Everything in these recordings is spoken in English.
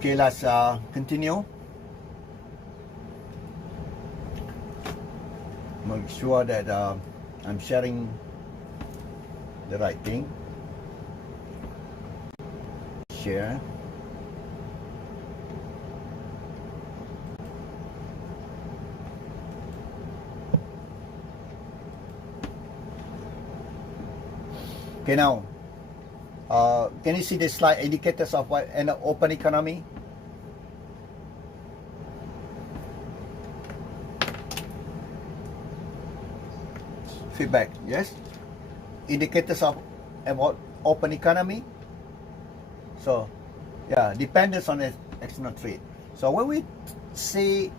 Okay, let's continue. Make sure that I'm sharing the right thing. Share. Okay, now, can you see the slide indicators of what an open economy? Feedback, yes? Indicators of about open economy. So, yeah, dependence on external trade. So when we say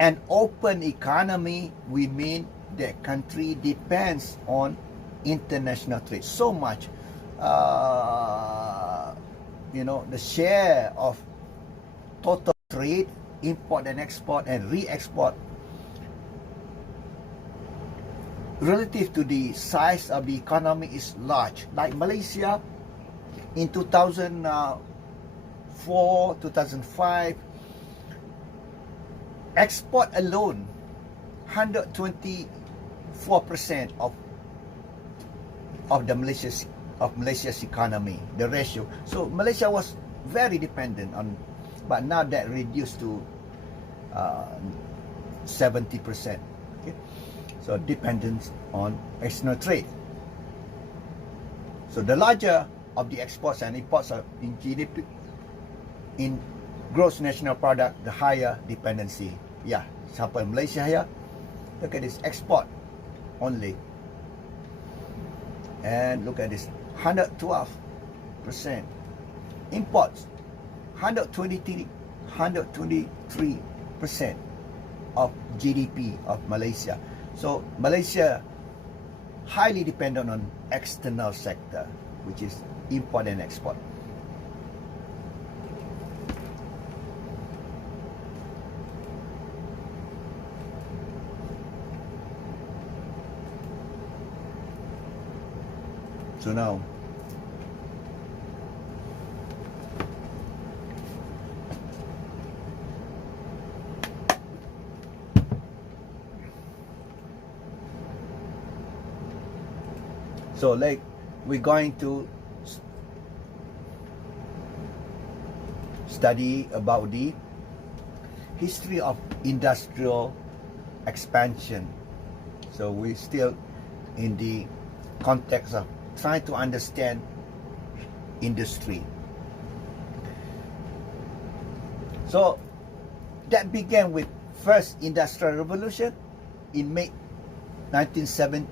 an open economy, we mean the country depends on international trade so much. The share of total trade, import and export and re-export, relative to the size of the economy, is large. Like Malaysia in 2004, 2005, export alone 124% of Malaysia's economy, the ratio. So Malaysia was very dependent on, but now that reduced to 70%. Okay? So dependence on external trade. So the larger of the exports and imports are in GDP, in gross national product, the higher dependency. Yeah, example Malaysia here. Look at this, export only. And look at this, 112%. Imports, 123% of GDP of Malaysia. So Malaysia highly dependent on external sector, which is import and export. So now, like we're going to study about the history of industrial expansion. So we're still in the context of trying to understand industry. So that began with first industrial revolution in May 1700s.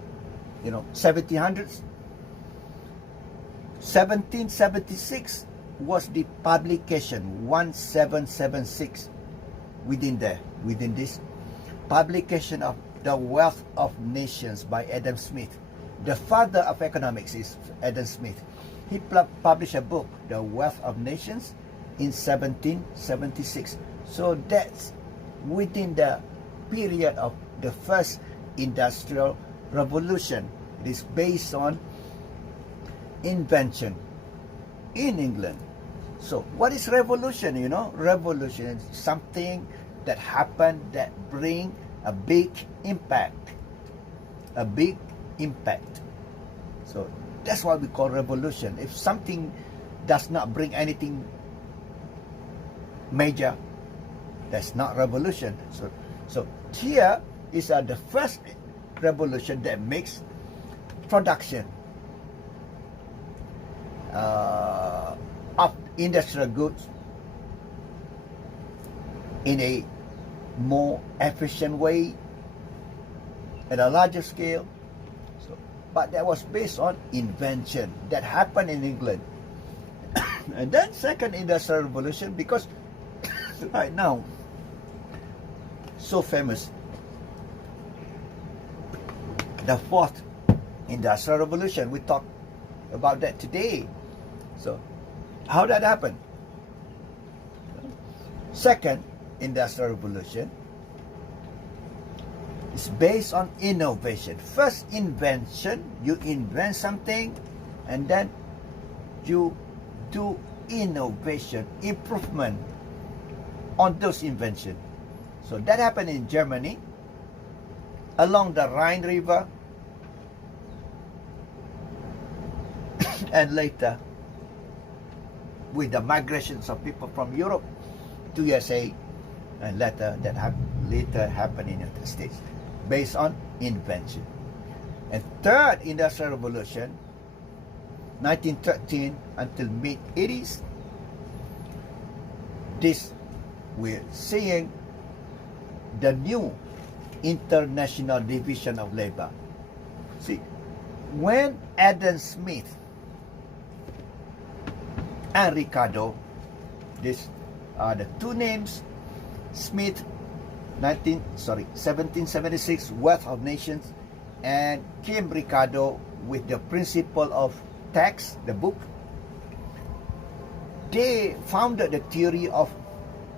1776 was the publication, 1776, within this publication of The Wealth of Nations by Adam Smith. The father of economics is Adam Smith. He published a book, The Wealth of Nations, in 1776. So that's within the period of the first industrial revolution. It is based on invention in England. So what is revolution? Revolution is something that happened that bring a big impact. So that's what we call revolution. If something does not bring anything major, that's not revolution. So here is the first revolution that makes production of industrial goods in a more efficient way at a larger scale. But that was based on invention that happened in England. And then second industrial revolution, because right now so famous, the fourth industrial revolution. We talked about that today. So how did that happen? Second industrial revolution is based on innovation. First invention, you invent something and then you do innovation, improvement on those inventions. So that happened in Germany, along the Rhine River, and later with the migrations of people from Europe to USA, and later happened in the United States based on invention. And third industrial revolution, 1913 until mid 80s, this we're seeing the new international division of labor. See, when Adam Smith and Ricardo, these are the two names. Smith, 1776, Wealth of Nations, and Kim Ricardo with the Principle of Tax, the book. They founded the theory of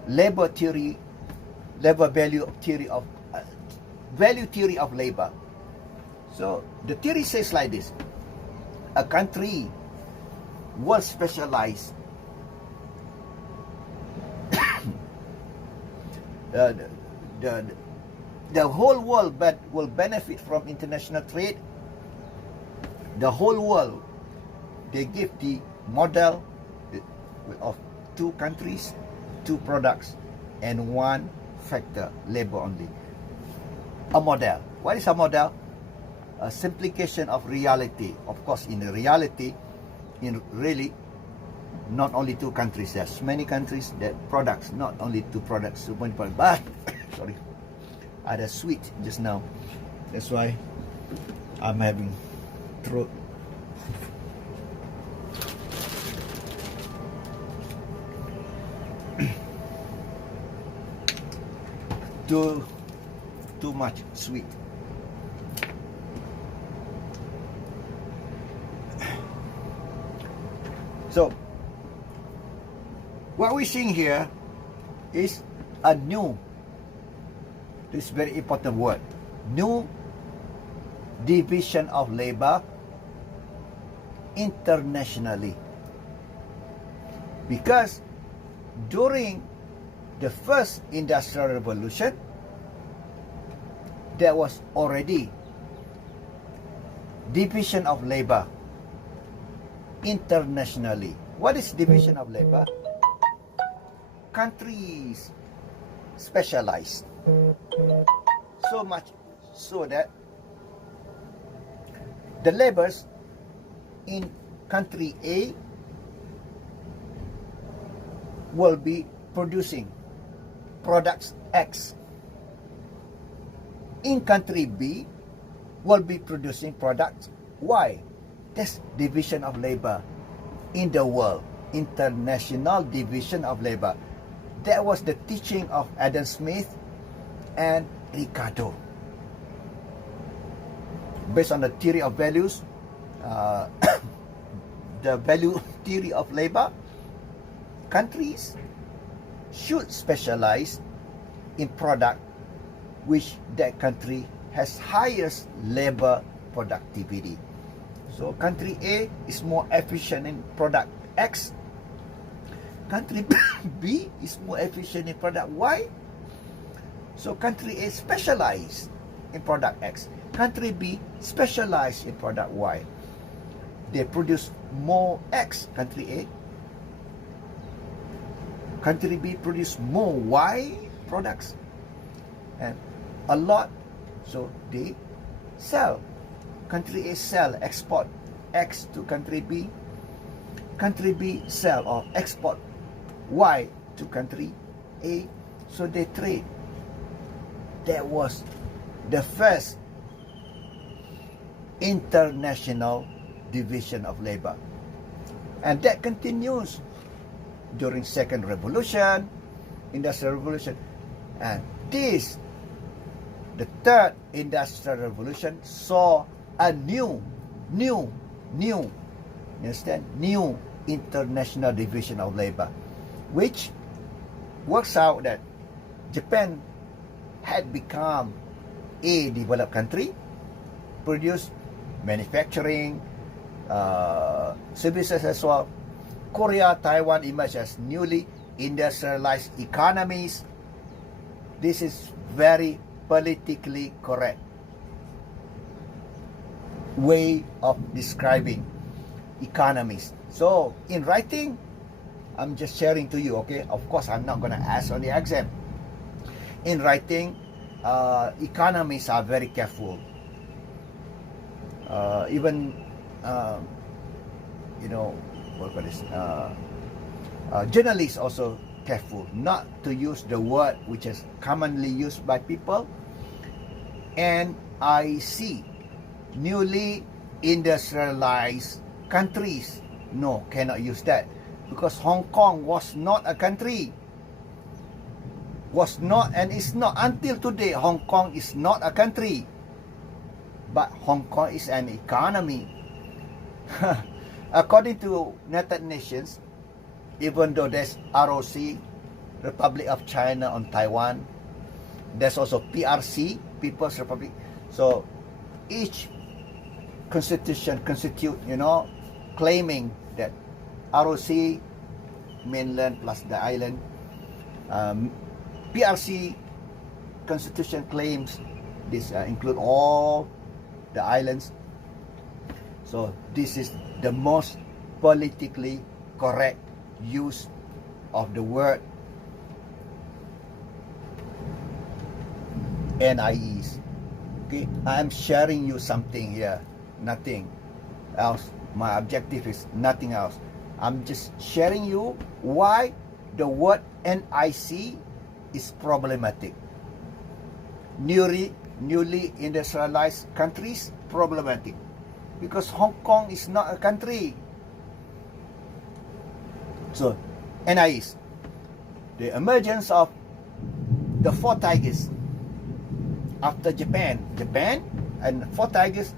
labor theory, value theory of labor. So the theory says like this: a country will specialize the whole world but will benefit from international trade. The whole world, they give the model of two countries, two products, and one factor, labor only. A model. What is a model? A simplification of reality. Of course, in the reality, in really not only two countries, there's many countries that products, not only two products, one product. But sorry, I had a sweet just now, that's why I'm having throat. Too much sweet. So what we're seeing here is a new, this very important word, new division of labor internationally. Because during the first industrial revolution, there was already division of labor internationally. What is division of labor? Countries specialized so much so that the laborers in country A will be producing products X. In country B will be producing products Y. That's division of labor in the world, international division of labor. That was the teaching of Adam Smith and Ricardo. Based on the theory of values, the value theory of labor, countries should specialize in product which that country has highest labor productivity. So country A is more efficient in product X. Country B is more efficient in product Y. So country A specialized in product X. Country B specialized in product Y. They produce more X, country A. Country B produce more Y products, and a lot, so they sell. Country A sell, export X to country B. Country B sell or export Y to country A. So they trade. That was the first international division of labor. And that continues during Second Revolution, Industrial Revolution. And this, the Third Industrial Revolution, saw a new, you understand? New international division of labor, which works out that Japan had become a developed country, produced manufacturing, services as well. Korea, Taiwan emerged as newly industrialized economies. This is very politically correct way of describing economies. So in writing, I'm just sharing to you, okay? Of course, I'm not going to ask on the exam. In writing, economists are very careful. Even, you know, what call this? Journalists also careful not to use the word which is commonly used by people. And I see newly industrialized countries. No, cannot use that, because Hong Kong was not a country. Was not and is not until today. Hong Kong is not a country, but Hong Kong is an economy. According to United Nations, even though there's ROC, Republic of China on Taiwan, there's also PRC, People's Republic. So each constitution constitute, you know, claiming that ROC, mainland plus the island, PRC constitution claims this include all the islands. So this is the most politically correct use of the word NIEs. Okay, I'm sharing you something here, nothing else. My objective is nothing else. I'm just sharing you why the word NIC is problematic. Newly industrialized countries, problematic, because Hong Kong is not a country. So NIEs, the emergence of the four tigers after Japan and four tigers,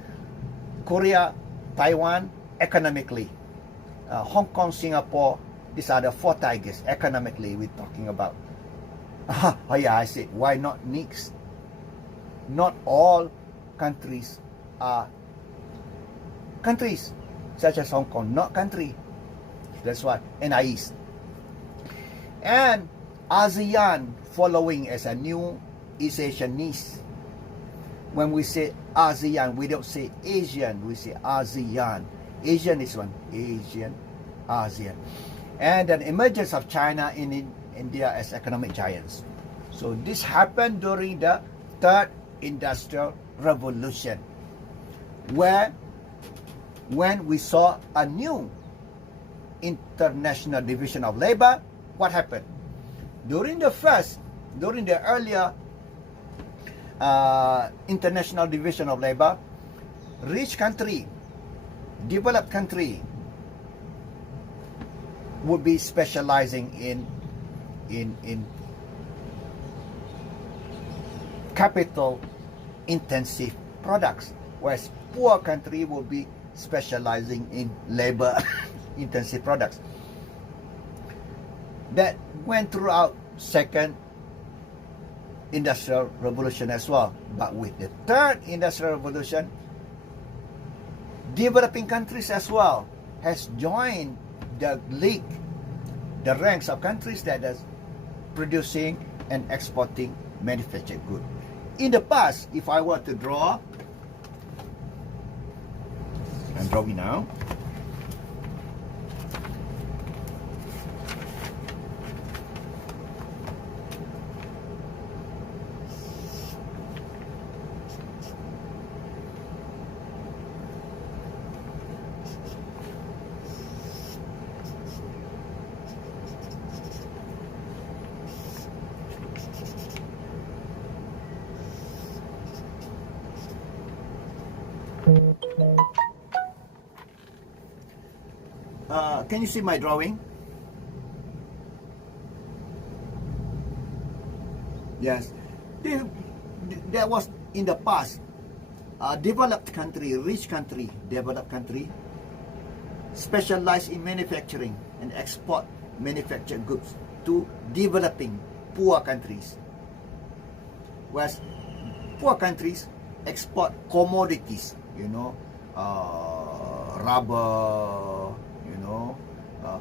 Korea, Taiwan, economically, Hong Kong, Singapore, these are the four tigers economically we're talking about. Oh yeah, I said, why not next? Not all countries are countries, such as Hong Kong, not country. That's why NIEs. And ASEAN following as a new East Asianese. When we say ASEAN, we don't say Asian, we say ASEAN. Asian is one, Asian, ASEAN. And an emergence of China in India as economic giants. So this happened during the Third Industrial Revolution, where when we saw a new international division of labor, what happened? During the earlier international division of labor, rich country, developed country would be specializing in capital intensive products, whereas poor country will be specializing in labor intensive products. That went throughout Second Industrial Revolution as well. But with the Third Industrial Revolution, developing countries as well has joined the league, the ranks of countries that is producing and exporting manufactured goods. In the past, if I were to draw, I'm drawing now. Can you see my drawing? Yes. There was in the past developed country, rich country, developed country, specialized in manufacturing and export manufactured goods to developing poor countries. Whereas poor countries export commodities, you know, rubber, you know,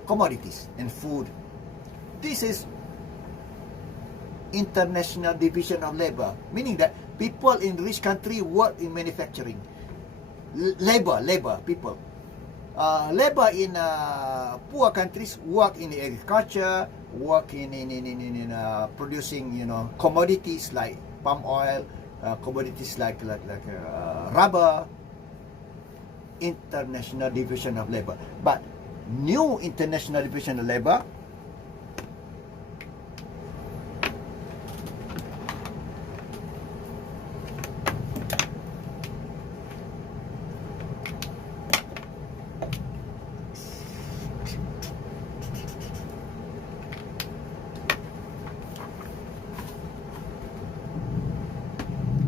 commodities and food. This is international division of labor, meaning that people in rich country work in manufacturing. People. Labor in poor countries work in agriculture, work in producing, commodities like palm oil, commodities like rubber. International division of labor. But new international division of labor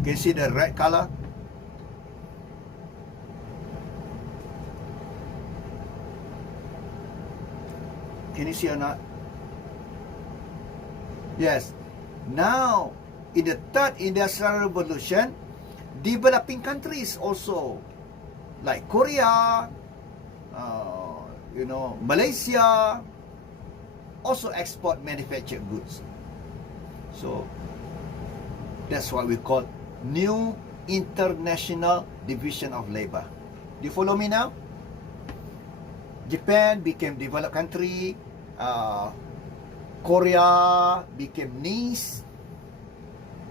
can you see the red color? Can you see or not? Yes. Now, in the third industrial revolution, developing countries also, like Korea, Malaysia, also export manufactured goods. So, that's what we call new international division of labor. Do you follow me now? Japan became developed country. Korea became niche,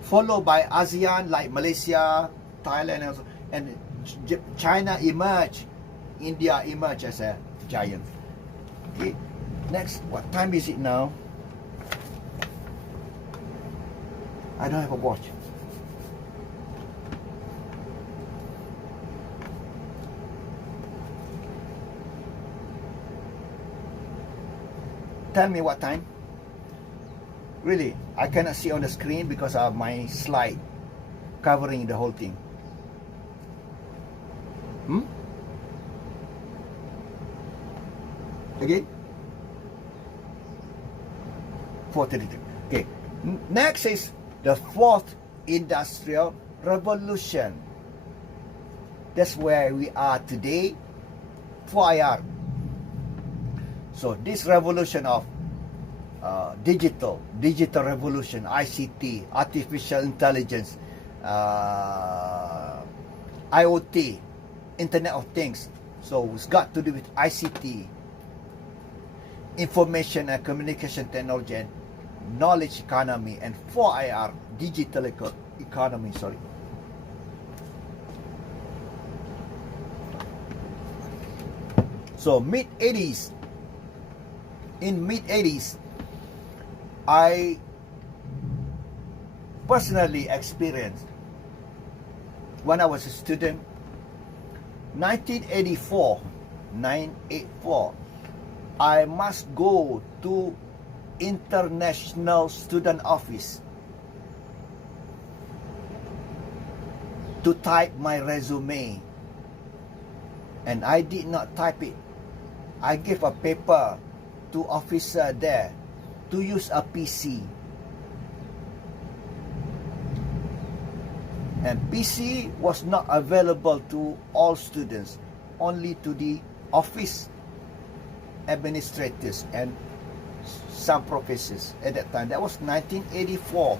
followed by ASEAN like Malaysia, Thailand, and China emerged. India emerged as a giant. Okay, next, what time is it now? I don't have a watch. Tell me what time. Really, I cannot see on the screen because of my slide covering the whole thing. Again? 4:32. Okay. Next is the fourth industrial revolution. That's where we are today. 4IR. So this revolution of digital revolution, ICT, artificial intelligence, IoT, Internet of Things. So it's got to do with ICT, information and communication technology, and knowledge economy, and 4IR, digital economy. Sorry. So mid-80s. In mid-80s, I personally experienced, when I was a student, 1984, I must go to International Student Office to type my resume, and I did not type it. I gave a paper to officer there to use a PC. And PC was not available to all students, only to the office administrators and some professors at that time. That was 1984.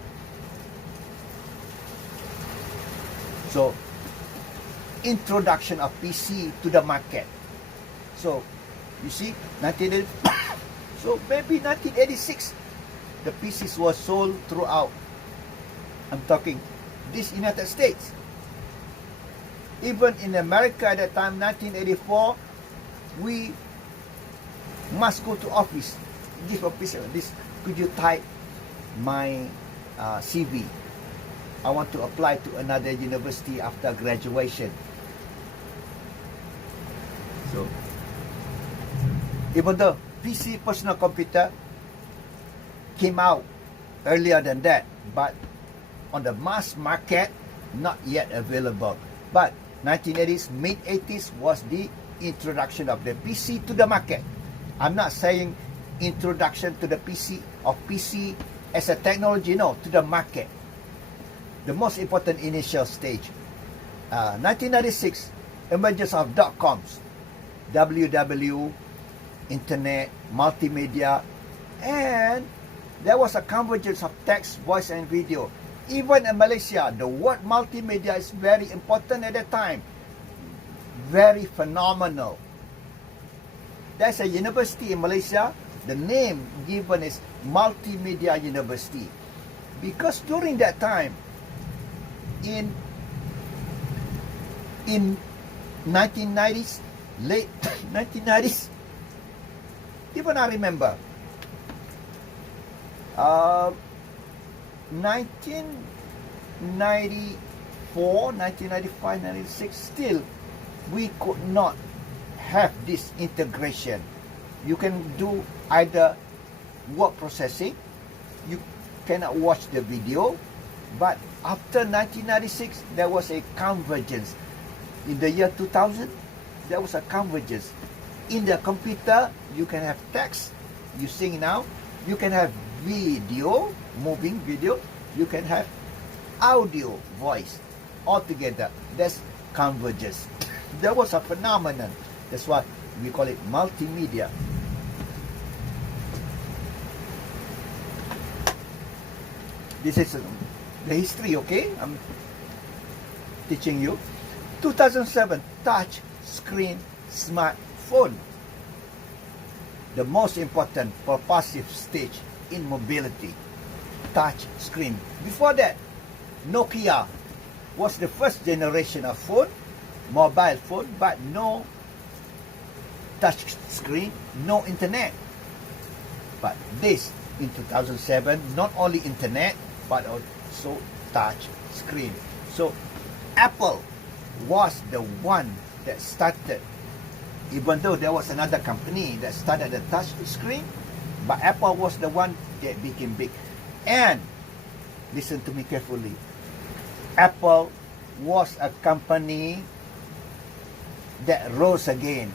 So, introduction of PC to the market. So, you see, 1984. So maybe 1986, the PCs were sold throughout. I'm talking this United States. Even in America at that time, 1984, we must go to office, give a PC. This, could you type my CV? I want to apply to another university after graduation. So, even though PC, personal computer, came out earlier than that, but on the mass market, not yet available. But 1980s, mid-80s was the introduction of the PC to the market. I'm not saying introduction to the PC, of PC as a technology, no, to the market. The most important initial stage. 1996, emergence of dot-coms, www, internet, multimedia, and there was a convergence of text, voice, and video. Even in Malaysia, the word multimedia is very important at that time. Very phenomenal. There's a university in Malaysia. The name given is Multimedia University. Because during that time, in 1990s, late 1990s, even I remember, 1994, 1995, 96, still we could not have this integration. You can do either word processing, you cannot watch the video, but after 1996 there was a convergence. In the year 2000 there was a convergence. In the computer you can have text, you sing now, you can have video, moving video, you can have audio, voice, all together. That's convergence. There was a phenomenon. That's why we call it multimedia. This is the history, okay? I'm teaching you. 2007, touch screen smartphone. The most important propulsive stage in mobility. Touch screen. Before that, Nokia was the first generation of phone, mobile phone, but no touch screen, no internet. But this in 2007, not only internet, but also touch screen. So Apple was the one that started, even though there was another company that started the touch screen, but Apple was the one that became big. And listen to me carefully, Apple was a company that rose again,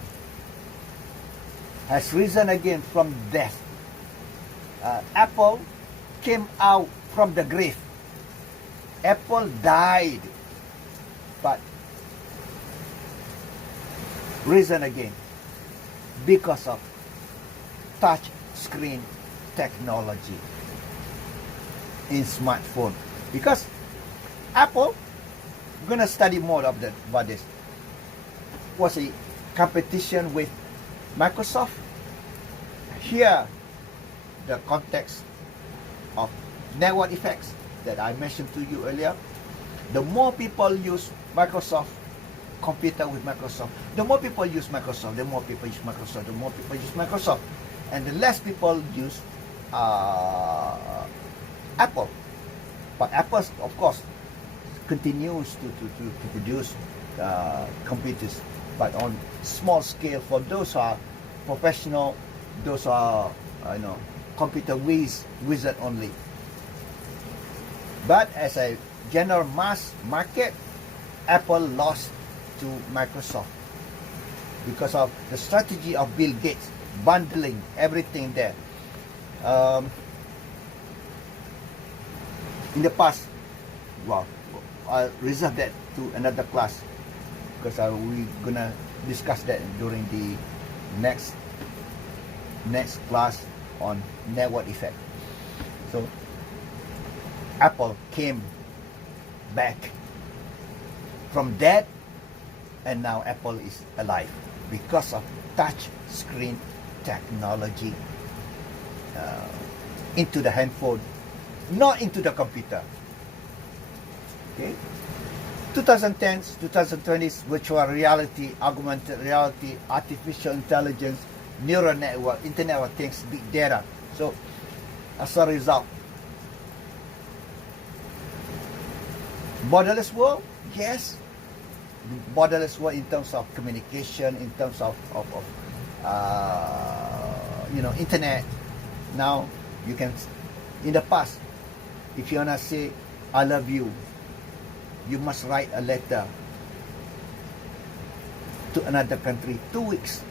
has risen again from death. Apple came out from the grave. Apple died, but risen again because of touch screen technology in smartphone. Because Apple, we're gonna study more of that about this, was a competition with Microsoft. Here, the context of network effects that I mentioned to you earlier. The more people use Microsoft computer with Microsoft, the more people use Microsoft, the more people use Microsoft, the more people use Microsoft, and the less people use Apple. But Apple, of course, continues to produce computers, but on small scale for those who are professional, those who are computer wizard only. But as a general mass market, Apple lost to Microsoft because of the strategy of Bill Gates, bundling everything there. In the past, well, I'll reserve that to another class because we're gonna discuss that during the next class on network effect. So Apple came back from dead, and now Apple is alive because of touch screen technology into the handphone, not into the computer. Okay, 2010s, 2020s, virtual reality, augmented reality, artificial intelligence, neural network, Internet of Things, big data. So as a result, borderless world, yes, borderless world in terms of communication, in terms of internet. Now you can, in the past, if you wanna say I love you, you must write a letter to another country. 2 weeks.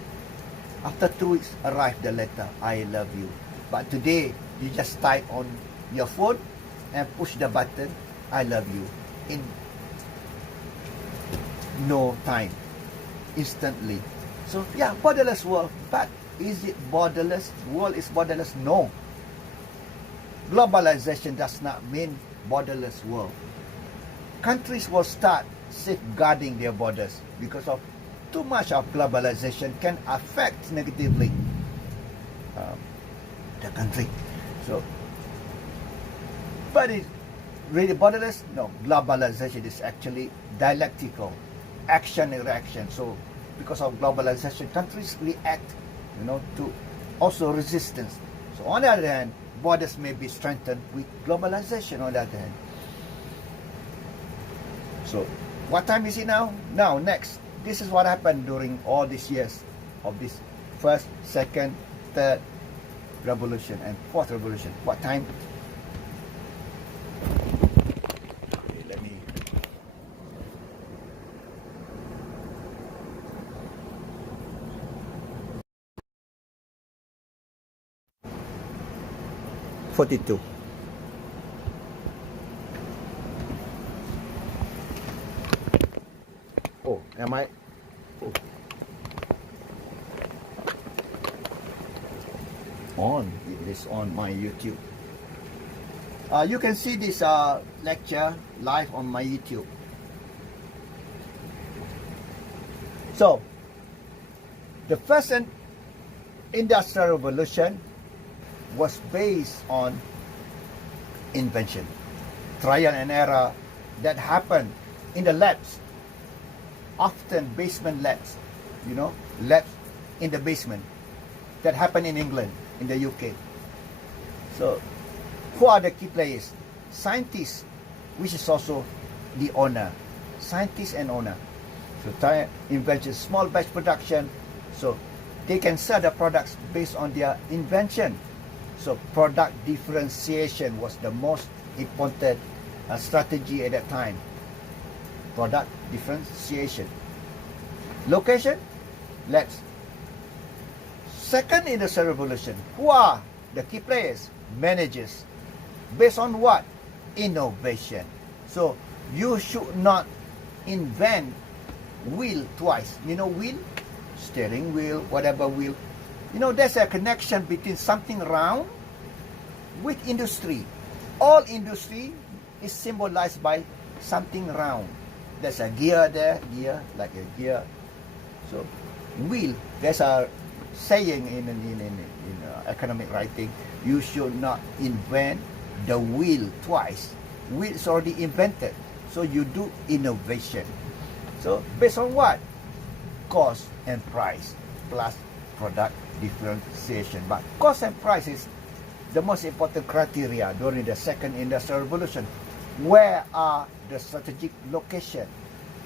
After 2 weeks, arrive the letter, I love you. But today, you just type on your phone and push the button, I love you, in no time, instantly. So yeah, borderless world, but Is it borderless? World is borderless? No. Globalization does not mean borderless world. Countries will start safeguarding their borders because of too much of globalization can affect negatively the country. So, but it's really borderless? No. Globalization is actually dialectical, action and reaction. So, because of globalization, countries react, to also resistance. So, on the other hand, borders may be strengthened with globalization. On the other hand, so what time is it now? Now, next. This is what happened during all these years of this first, second, third revolution and fourth revolution. What time? Okay, let me. $42. Oh, am I? Oh. On. It is on my YouTube. You can see this lecture live on my YouTube. So, the first industrial revolution was based on invention, trial and error that happened in the labs, often basement labs, labs in the basement that happened in England, in the UK. So, who are the key players? Scientists, which is also the owner, scientists and owner. So, invention, small batch production, so they can sell the products based on their invention. So, product differentiation was the most important strategy at that time. Product differentiation. Location, labs. Second industrial revolution. Who are the key players? Managers. Based on what? Innovation. So you should not invent wheel twice. Wheel, steering wheel, whatever wheel. There's a connection between something round with industry. All industry is symbolized by something round. There's a gear there, like a gear. So, wheel, there's a saying in economic writing, you should not invent the wheel twice. Wheel is already invented. So, you do innovation. So, based on what? Cost and price plus product differentiation. But cost and price is the most important criteria during the second industrial revolution. Where are the strategic location?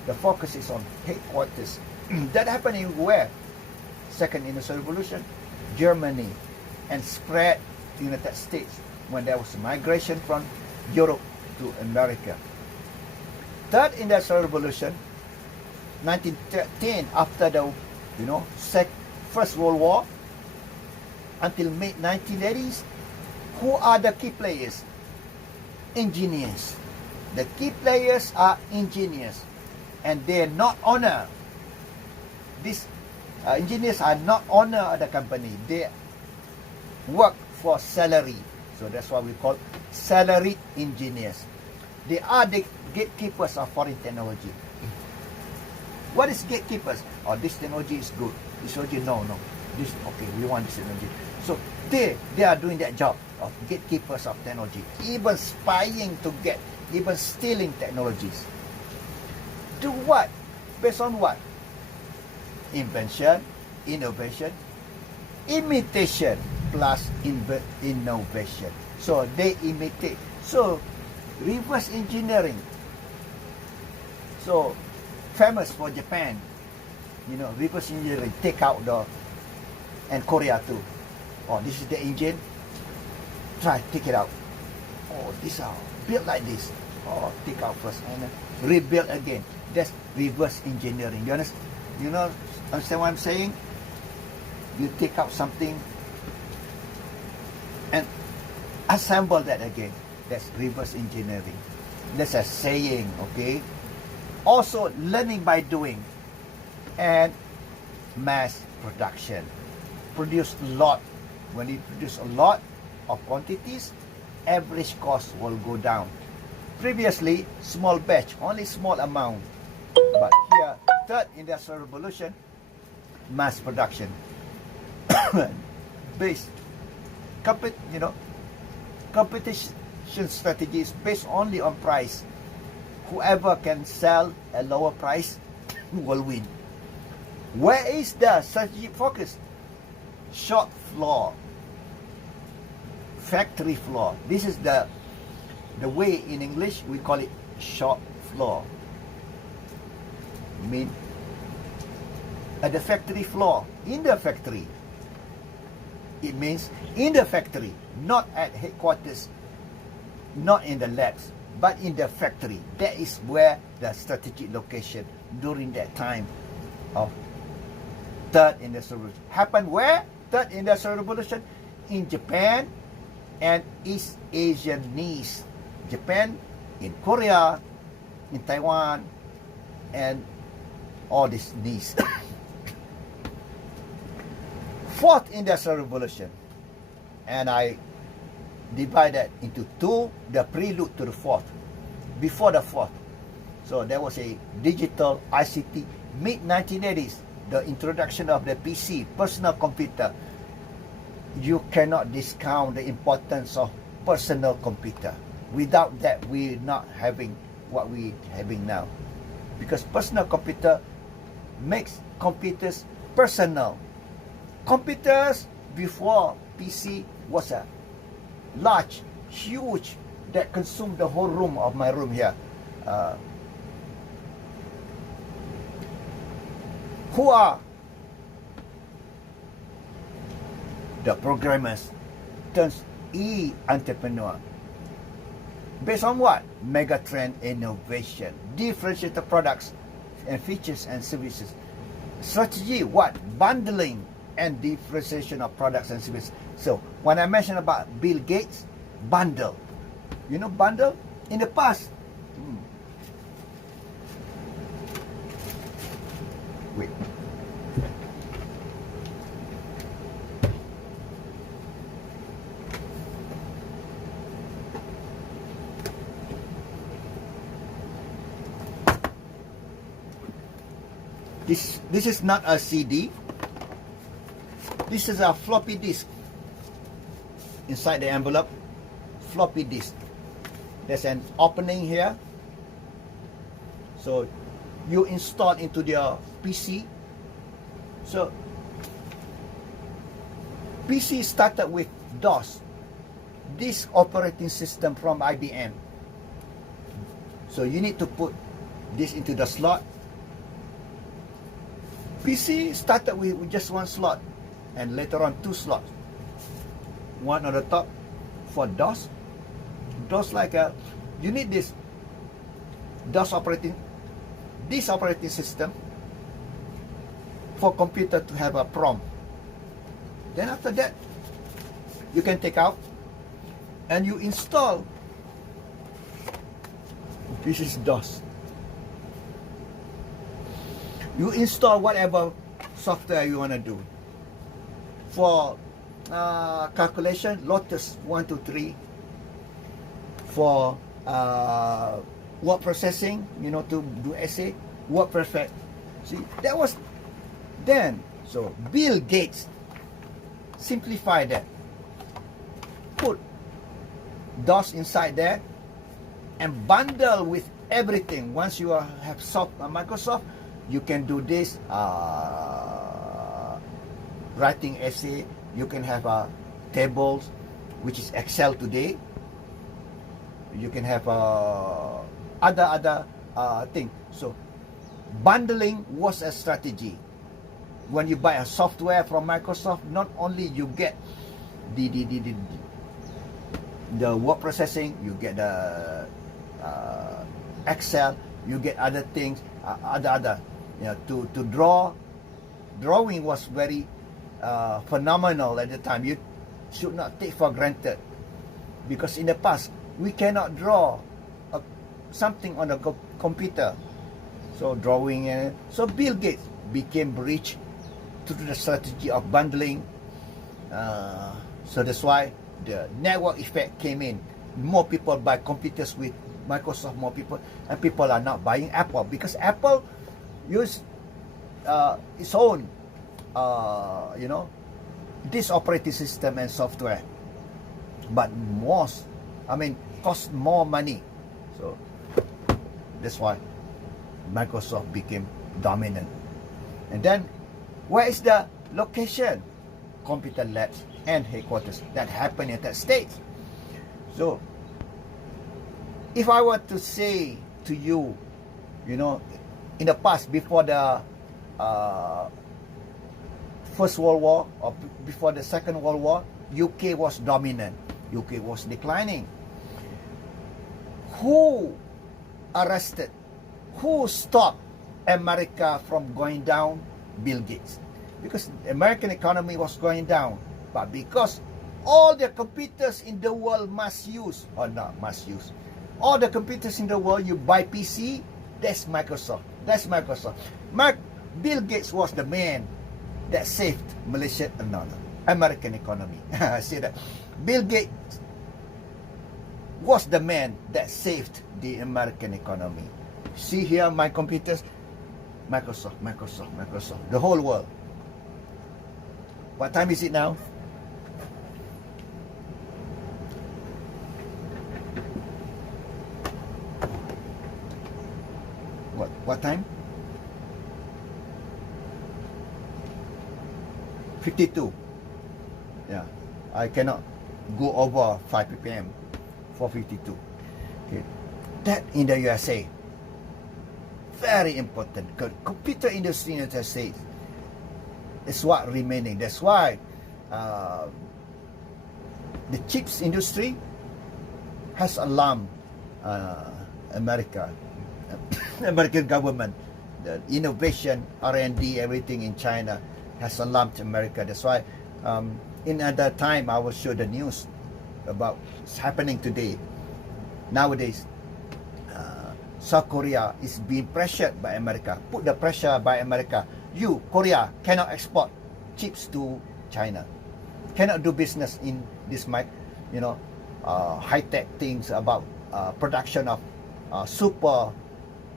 The focus is on headquarters. That happened in where? Second industrial revolution, Germany, and spread to United States when there was migration from Europe to America. Third industrial revolution, 1913, after the First World War until mid 1980s. Who are the key players? Engineers. The key players are engineers, and they are not owner. These engineers are not owner of the company. They work for salary. So that's why we call salaried engineers. They are the gatekeepers of foreign technology. What is gatekeepers? Oh, this technology is good. This technology, no. This, okay, we want this technology. So they are doing that job of gatekeepers of technology. Even spying to get, even stealing technologies. Do what? Based on what? Invention, innovation, imitation plus innovation. So they imitate. So reverse engineering. So famous for Japan, reverse engineering, take out and Korea too. Oh, this is the engine. Try, take it out. Oh, these are built like this. Oh, take out first and rebuild again. That's reverse engineering. You understand? Understand what I'm saying? You take out something and assemble that again. That's reverse engineering. That's a saying, okay? Also, learning by doing and mass production. produce a lot. When you produce a lot of quantities, average cost will go down. Previously, small batch, only small amount. But here, third industrial revolution, mass production. Based, competition strategy is based only on price. Whoever can sell a lower price will win. Where is the strategic focus? Shop floor, factory floor. This is the way in English we call it shop floor. Mean at the factory floor, in the factory. It means in the factory, not at headquarters, not in the labs, but in the factory. That is where the strategic location during that time of third industrial revolution happened. Where? Third industrial revolution in Japan and East Asian niche. Japan, in Korea, in Taiwan, and all these niche. Fourth industrial revolution, and I divide that into two, the prelude to the fourth. Before the fourth, so there was a digital ICT, mid-1980s, the introduction of the PC, personal computer. You cannot discount the importance of personal computer. Without that, we're not having what we're having now. Because personal computer makes computers personal. Computers before PC was a large, huge, that consumed the whole room of my room here. Who are the programmers turns e-entrepreneur? Based on what? Megatrend innovation, differentiated products and features and services. Strategy, what? Bundling and differentiation of products and services. So when I mentioned about Bill Gates, bundle. You know bundle? In the past. Wait. This is not a CD. This is a floppy disk. Inside the envelope, floppy disk. There's an opening here. So you install into your PC. So PC started with DOS, this operating system from IBM. So you need to put this into the slot. PC started with just one slot, and later on 2 slots. One on the top for DOS. DOS like a, you need this DOS operating system for computer to have a prompt. Then after that, you can take out and you install. This is DOS. You install whatever software you want to do. For calculation, Lotus 123. For word processing, to do essay, word perfect. See, that was then. So Bill Gates simplified that. Put DOS inside there and bundle with everything. Once you have Microsoft, you can do this writing essay. You can have tables, which is Excel today. You can have other thing. So bundling was a strategy. When you buy a software from Microsoft, not only you get the word processing, you get the Excel, you get other things, to draw. Drawing was very phenomenal at the time. You should not take for granted, because in the past we cannot draw something on a computer. So drawing, so Bill Gates became rich through the strategy of bundling So that's why the network effect came in. More people buy computers with Microsoft, more people, and people are not buying Apple because Apple use its own, this operating system and software, but cost more money. So that's why Microsoft became dominant. And then, where is the location? Computer labs and headquarters that happen in that state. So, if I were to say to you, in the past, before the First World War or before the Second World War, UK was dominant. UK was declining. Who arrested? Who stopped America from going down? Bill Gates. Because the American economy was going down. But because all the computers in the world all the computers in the world, you buy PC, that's Microsoft. Bill Gates was the man that saved American economy. I say that. Bill Gates was the man that saved the American economy. See here my computers, Microsoft, the whole world. What time is it now? What time? 52. Yeah, I cannot go over 5 ppm. 4:52. Okay, that in the USA, very important. Computer industry in the United States is what remaining. That's why the chips industry has alarmed American government. The innovation, R&D, everything in China has alarmed America. That's why in another time I will show the news about what's happening today. Nowadays, South Korea is being pressured by America. Put the pressure by America. You, Korea, cannot export chips to China. Cannot do business in this high-tech things about production of super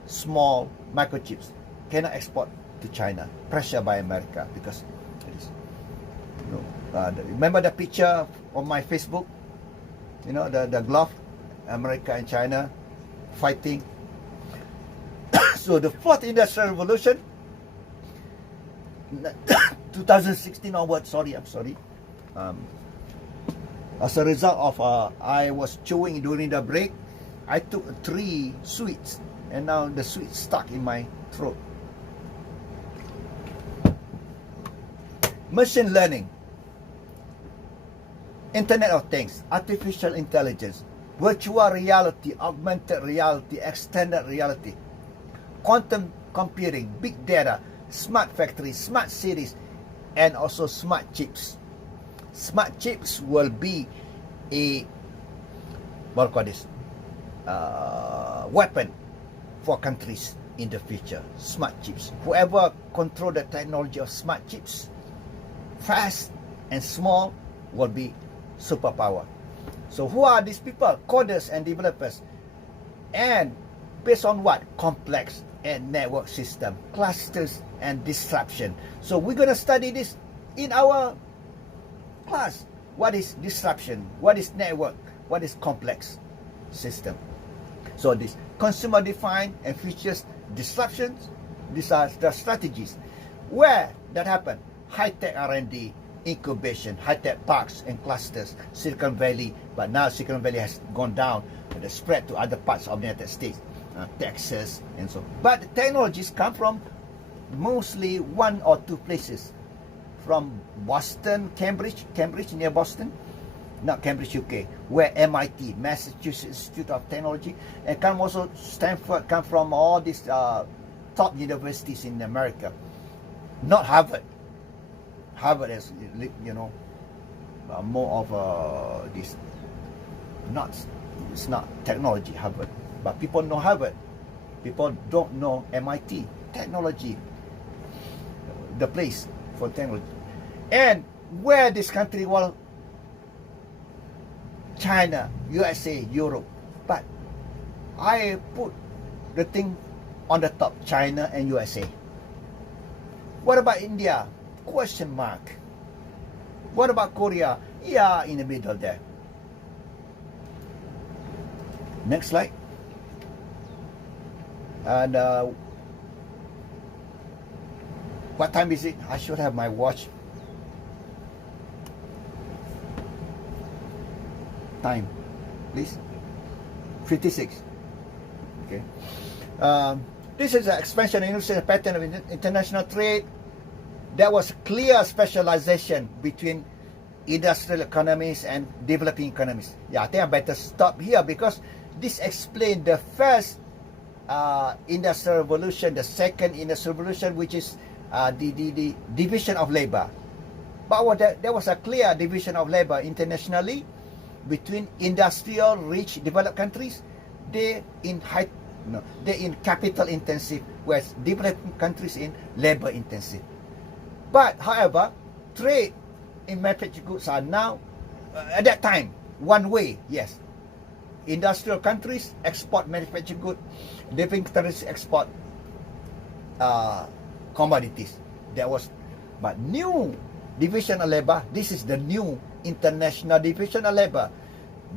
small microchips. Cannot export to China. Pressure by America because it is. Remember the picture on my Facebook? The glove, America and China fighting. So the fourth industrial revolution, 2016 onwards. I'm sorry. As a result of I was chewing during the break, I took 3 sweets, and now the sweet stuck in my throat. Machine learning, Internet of Things, artificial intelligence, virtual reality, augmented reality, extended reality, quantum computing, big data, smart factories, smart cities, and also smart chips. Smart chips will be a weapon for countries in the future. Smart chips. Whoever control the technology of smart chips, fast and small, will be superpower. So who are these people? Coders and developers. And based on what? Complex and network system, clusters and disruption. So we're going to study this in our class. What is disruption? What is network? What is complex system? So this consumer defined and features disruptions. These are the strategies. Where that happen? High-tech R&D, incubation, high-tech parks and clusters, Silicon Valley. But now Silicon Valley has gone down and spread to other parts of the United States, Texas and so. But the technologies come from mostly 1 or 2 places. From Boston, Cambridge near Boston, not Cambridge, UK, where MIT, Massachusetts Institute of Technology, and come also Stanford, come from all these top universities in America. Not Harvard. Harvard is, more of this. It's not technology, Harvard, but people know Harvard. People don't know MIT, technology, the place for technology. And where this country will China, USA, Europe. But I put the thing on the top, China and USA. What about India? Question mark. What about Korea? Yeah, in the middle there. Next slide. And what time is it? I should have my watch. Time, please. 56. Okay. This is an expansion in industry pattern of international trade. There was clear specialization between industrial economies and developing economies. Yeah, I think I better stop here because this explains the first industrial revolution, the second industrial revolution, which is the division of labor. But there was a clear division of labor internationally between industrial, rich, developed countries. They in capital intensive, whereas developing countries in labor intensive. But however, trade in manufactured goods are now at that time one way. Yes, industrial countries export manufactured goods, developing countries export commodities. There was, but new division of labor. This is the new international division of labor,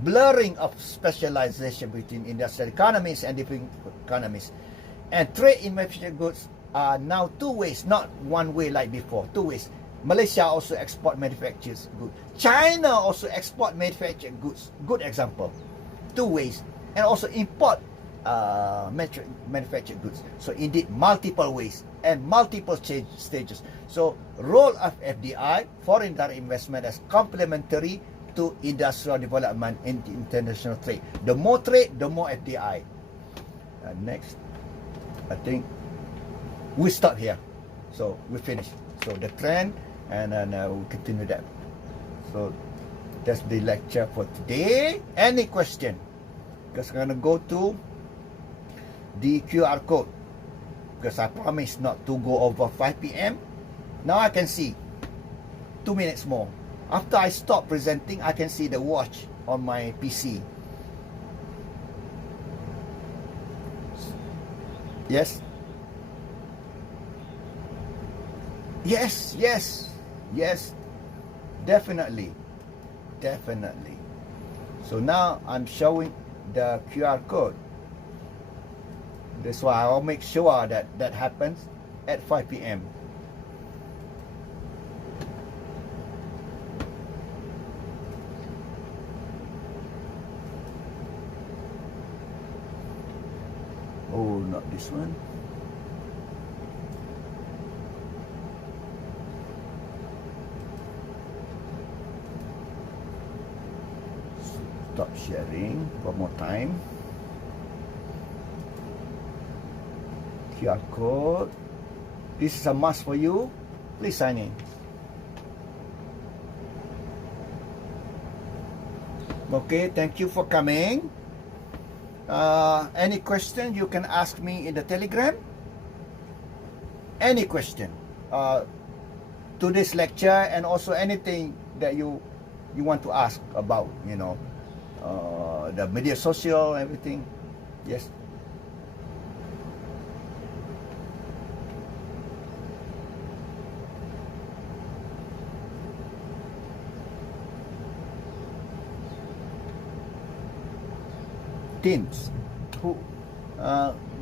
blurring of specialization between industrial economies and developing economies. And trade in manufactured goods are now two ways, not one way like before. Two ways. Malaysia also export manufactured goods. China also export manufactured goods. Good example. Two ways. And also import manufactured goods. So indeed multiple ways and multiple stages. So role of FDI, foreign direct investment, as complementary to industrial development and international trade. The more trade, the more FDI. Next, I think we stop here. So we finish. So the trend, and then we'll continue that. So that's the lecture for today. Any question? Because I'm gonna go to the QR code, because I promised not to go over 5 p.m. Now I can see 2 minutes more. After I stop presenting, I can see the watch on my PC. Yes? Yes, yes, yes. Definitely. Definitely. So now I'm showing the QR code. That's why I'll make sure that that happens at 5 p.m. Oh, not this one. Stop sharing one more time. QR code. This is a must for you. Please sign in. Okay, thank you for coming. Any question you can ask me in the Telegram. Any question to this lecture, and also anything that you want to ask about, you know, the media social, everything. Yes. Teams. Who?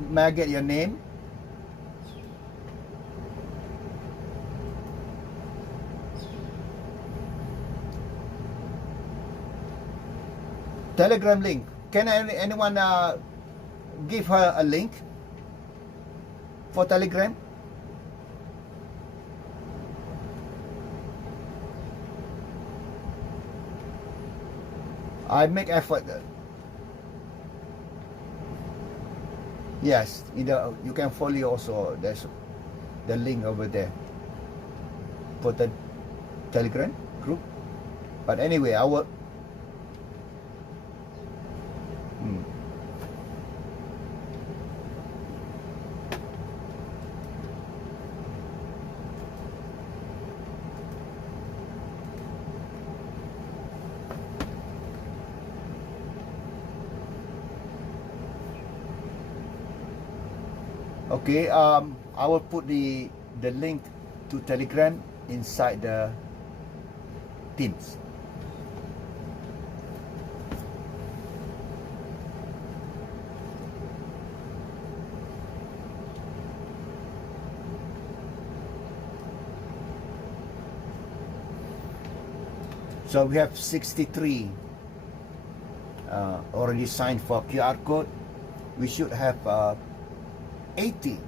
May I get your name? Telegram link. Can anyone give her a link for Telegram? I make effort. Yes, you can follow also. There's the link over there for the Telegram group. But anyway, I will. Okay, I will put the link to Telegram inside the Teams. So we have 63 already signed for QR code. We should have 80.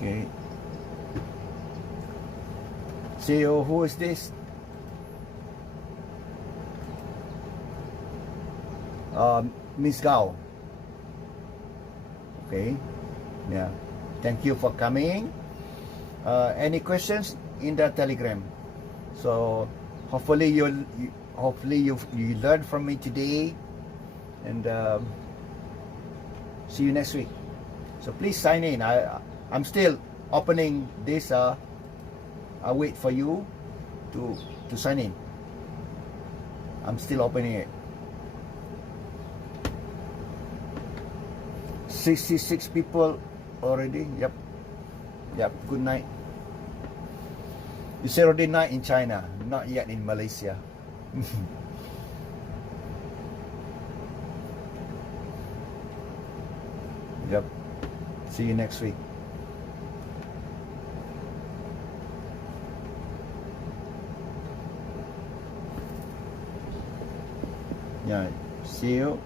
Okay. So who is this? Miss Gao. Okay. Yeah. Thank you for coming. Any questions in the Telegram? So hopefully you learn from me today, and see you next week. So please sign in. I'm still opening this. I'll wait for you to sign in. I'm still opening it. 66 people already. Yep. Good night. It's already night in China, not yet in Malaysia. Yep. See you next week. Yeah. See you.